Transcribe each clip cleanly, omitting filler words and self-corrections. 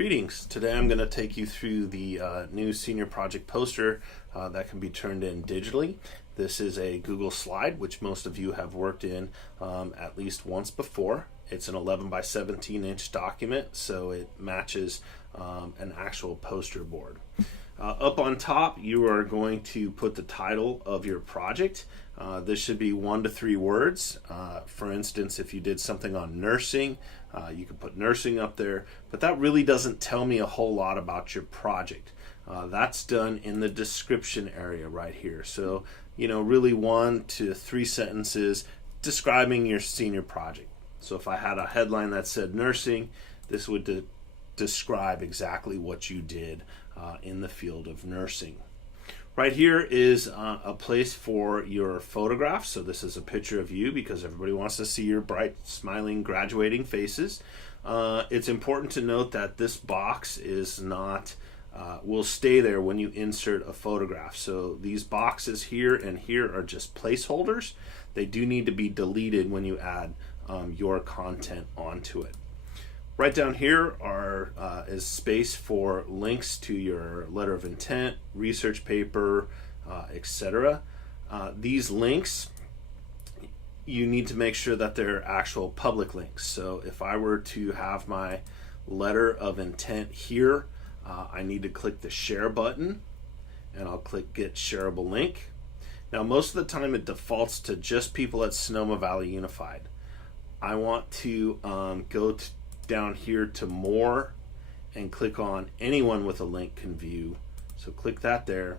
Greetings. Today I'm going to take you through the new senior project poster that can be turned in digitally. This is a Google slide, which most of you have worked in at least once before. It's an 11 by 17 inch document, so it matches an actual poster board. Up on top, you are going to put the title of your project. This should be 1 to 3 words. For instance, if you did something on nursing, you could put nursing up there, but that really doesn't tell me a whole lot about your project. That's done in the description area right here. So, really 1 to 3 sentences describing your senior project. So if I had a headline that said nursing, this would describe exactly what you did in the field of nursing. Right here is a place for your photograph. So this is a picture of you because everybody wants to see your bright, smiling, graduating faces. It's important to note that this box is not, will stay there when you insert a photograph. So these boxes here and here are just placeholders. They do need to be deleted when you add your content onto it. Right down here is space for links to your letter of intent, research paper, etc. These links, you need to make sure that they're actual public links. So if I were to have my letter of intent here, I need to click the share button and I'll click get shareable link. Now most of the time it defaults to just people at Sonoma Valley Unified. I want to go down here to more and click on anyone with a link can view. So click that there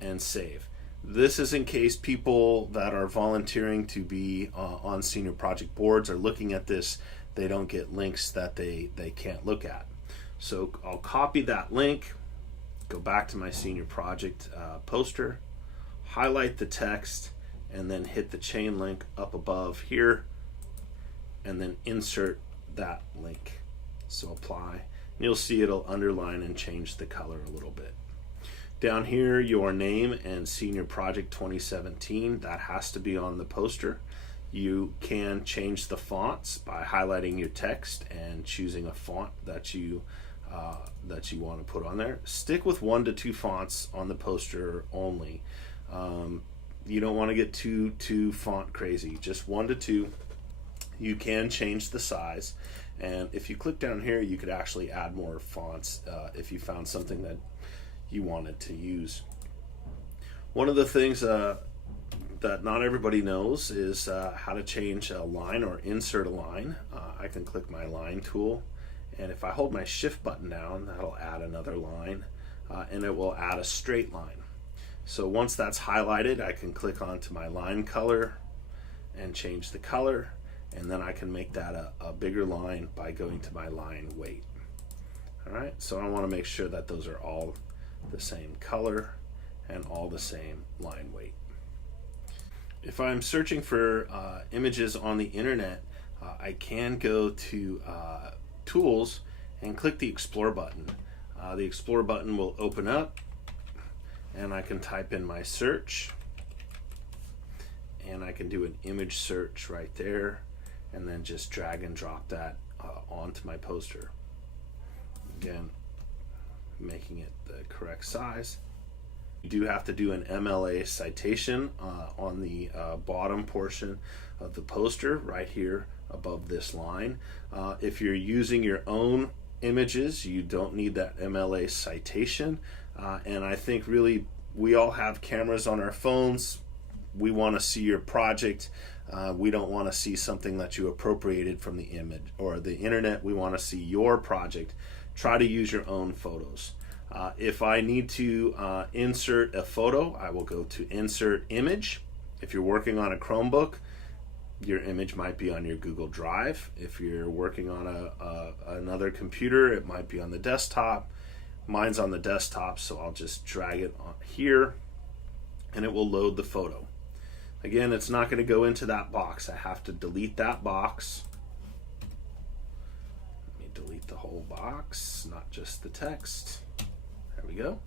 and save. This is in case people that are volunteering to be on senior project boards are looking at this, they don't get links that they can't look at. So I'll copy that link, go back to my senior project poster, highlight the text, and then hit the chain link up above here and then insert that link. So apply, and you'll see it'll underline and change the color a little bit. Down here, your name and senior project 2017, that has to be on the poster. You can change the fonts by highlighting your text and choosing a font that you want to put on there. Stick with 1 to 2 fonts on the poster only. You don't want to get too font crazy, just 1 to 2. You can change the size, and if you click down here you could actually add more fonts if you found something that you wanted to use. One of the things that not everybody knows is how to change a line or insert a line. I can click my line tool, and if I hold my shift button down, that'll add another line, and it will add a straight line. So once that's highlighted, I can click onto my line color and change the color, and then I can make that a bigger line by going to my line weight. Alright, so I want to make sure that those are all the same color and all the same line weight. If I'm searching for images on the internet, I can go to Tools and click the Explore button. The Explore button will open up, and I can type in my search, and I can do an image search right there, and then just drag and drop that onto my poster. Again, making it the correct size. You do have to do an MLA citation on the bottom portion of the poster right here above this line. If you're using your own images, you don't need that MLA citation, and I think really we all have cameras on our phones. We want to see your project. We don't want to see something that you appropriated from the image or the internet. We want to see your project. Try to use your own photos. If I need to insert a photo, I will go to Insert Image. If you're working on a Chromebook, your image might be on your Google Drive. If you're working on another computer, it might be on the desktop. Mine's on the desktop, so I'll just drag it on here, and it will load the photo. Again, it's not going to go into that box. I have to delete that box. Let me delete the whole box, not just the text. There we go.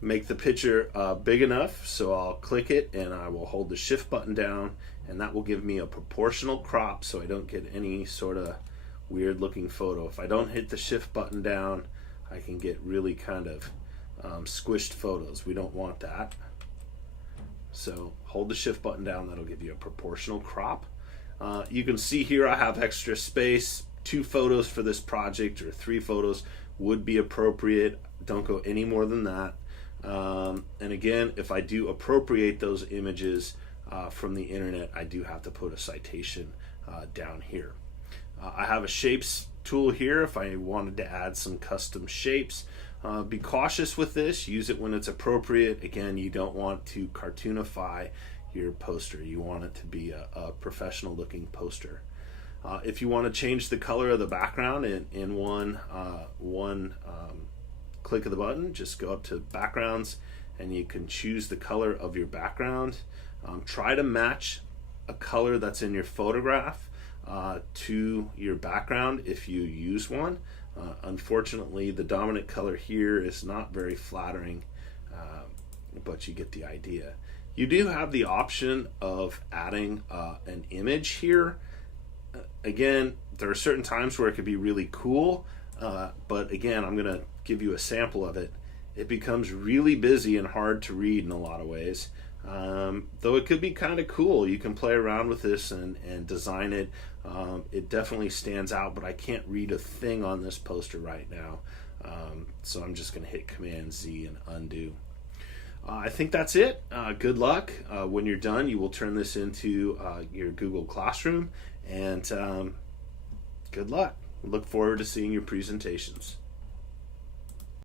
Make the picture big enough, so I'll click it and I will hold the shift button down, and that will give me a proportional crop so I don't get any sort of weird looking photo. If I don't hit the shift button down, I can get really kind of squished photos. We don't want that. So hold the shift button down, that'll give you a proportional crop. You can see here I have extra space. 2 photos for this project or 3 photos would be appropriate. Don't go any more than that. And again, if I do appropriate those images from the internet, I do have to put a citation down here. I have a shapes tool here if I wanted to add some custom shapes. Be cautious with this. Use it when it's appropriate. Again, you don't want to cartoonify your poster. You want it to be a professional looking poster. If you want to change the color of the background in one click of the button, just go up to backgrounds and you can choose the color of your background. Try to match a color that's in your photograph to your background if you use one. Unfortunately, the dominant color here is not very flattering, but you get the idea. You do have the option of adding an image here. Again, there are certain times where it could be really cool, but again, I'm going to give you a sample of it. It becomes really busy and hard to read in a lot of ways. Though it could be kind of cool. You can play around with this and design it. It definitely stands out, but I can't read a thing on this poster right now. So I'm just going to hit Command Z and undo. I think that's it. Good luck. When you're done, you will turn this into your Google Classroom, and good luck. Look forward to seeing your presentations.